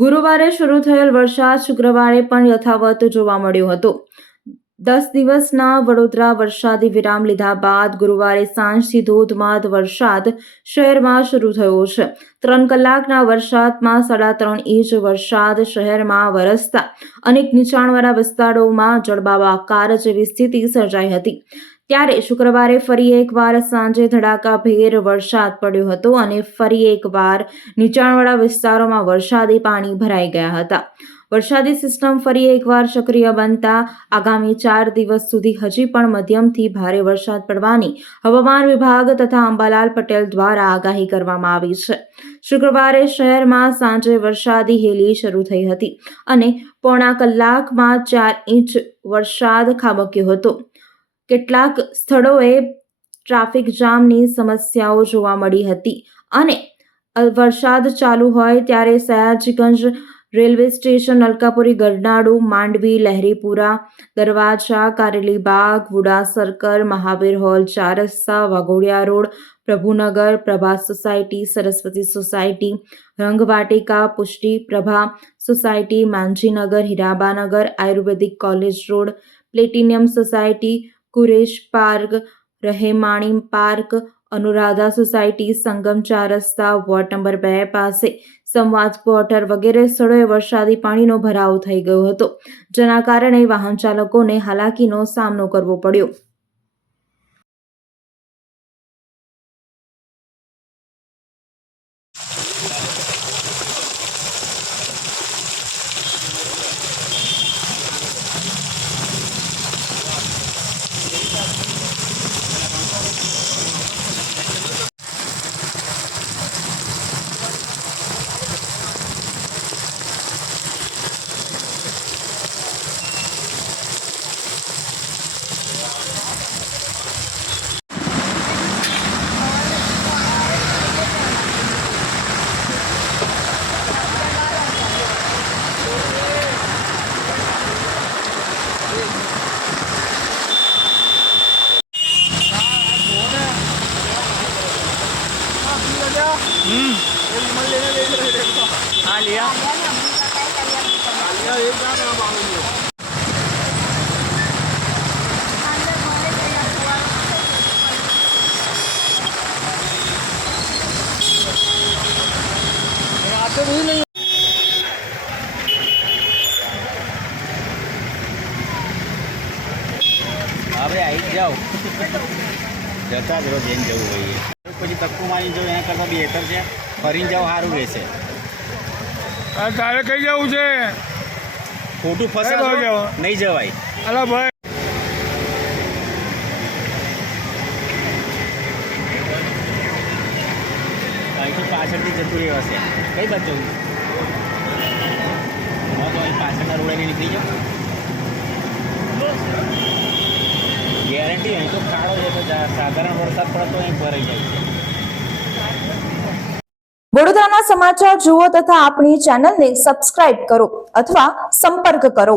ગુરુવારે શરૂ થયેલ વરસાદ શુક્રવારે પણ યથાવત જોવા મળ્યો હતો। 10 દિવસના વડોદરા વરસાદી વિરામ લીધા બાદ ગુરુવારે સાંજથી ધોધમાર વરસાદ શહેરમાં શરૂ થયો છે। 3 કલાકના વરસાદમાં 3.5 ઇંચ વરસાદ શહેરમાં વરસતા અનેક નીચાણવાળા વિસ્તારોમાં જળબંબાકાર જેવી સ્થિતિ સર્જાઈ હતી। ત્યારે શુક્રવારે ફરી એકવાર સાંજે ધડાકાભેર વરસાદ પડ્યો હતો અને ફરી એકવાર નીચાણવાળા વિસ્તારોમાં વરસાદી પાણી ભરાઈ ગયા હતા। વરસાદી સિસ્ટમ ફરી એકવાર સક્રિય બનતા આગામી 4 દિવસ સુધી હજી પણ મધ્યમથી ભારે વરસાદ પડવાની હવામાન વિભાગ તથા અંબાલાલ પટેલ દ્વારા આગાહી કરવામાં આવી છે। શુક્રવારે શહેરમાં સાંજે વરસાદી હેલી શરૂ થઈ હતી અને પોણા કલાકમાં 4 ઇંચ વરસાદ ખાબક્યો હતો। કેટલાક સ્થળોએ ટ્રાફિક જામની સમસ્યાઓ જોવા મળી હતી અને વરસાદ ચાલુ હોય ત્યારે સયાજીગંજ રેલવે સ્ટેશન, અલકાપુરી, ગરનાળુ, માંડવી, લહેરીપુરા, દરવાજા, કારેલીબાગ, વુડા સર્કલ, મહાવીર હોલ, 4 રસ્તા, Waghodia road, Prabhunagar, Prabhas society, Saraswati society, Rangvatika, Pushti Prabha society, Manjinagar, Hirabanagar, Ayurvedic college road, platinum society, Kuresh park, Rehmani park, Anuradha society, Sangam, 4 રસ્તા, વોર્ડ નંબર 2 પાસે સંવાદ ક્વાર્ટર વગેરે સ્થળોએ વરસાદી પાણીનો ભરાવો થઈ ગયો હતો, જેના કારણે વાહન ચાલકોને હાલાકીનો સામનો કરવો પડ્યો। हाँ लिया હવે આવી જાઓ જતા જ રહો જેમ જવું હોય પછી તક્કુ મારી જાઓ એના કરતાં બેહતર છે ફરીને જાઓ સારું રહેશે। તારે કઈ જવું છે? ખોટું ફસાશો નહીં જવાય। અલા ભાઈ અહીંથી પાછળથી જતું રહેવાશે કઈ બાજુ જવું? હા તો અહીં પાછળના રોડે નીકળી જાઓ ગેરંટી। અહીં તો ખાડો છે તો સાધારણ વરસાદ પડે તો અહીં ભરાઈ જાય છે। વડોદરાના સમાચાર જુઓ તથા આપણી ચેનલને સબસ્ક્રાઇબ કરો અથવા સંપર્ક કરો।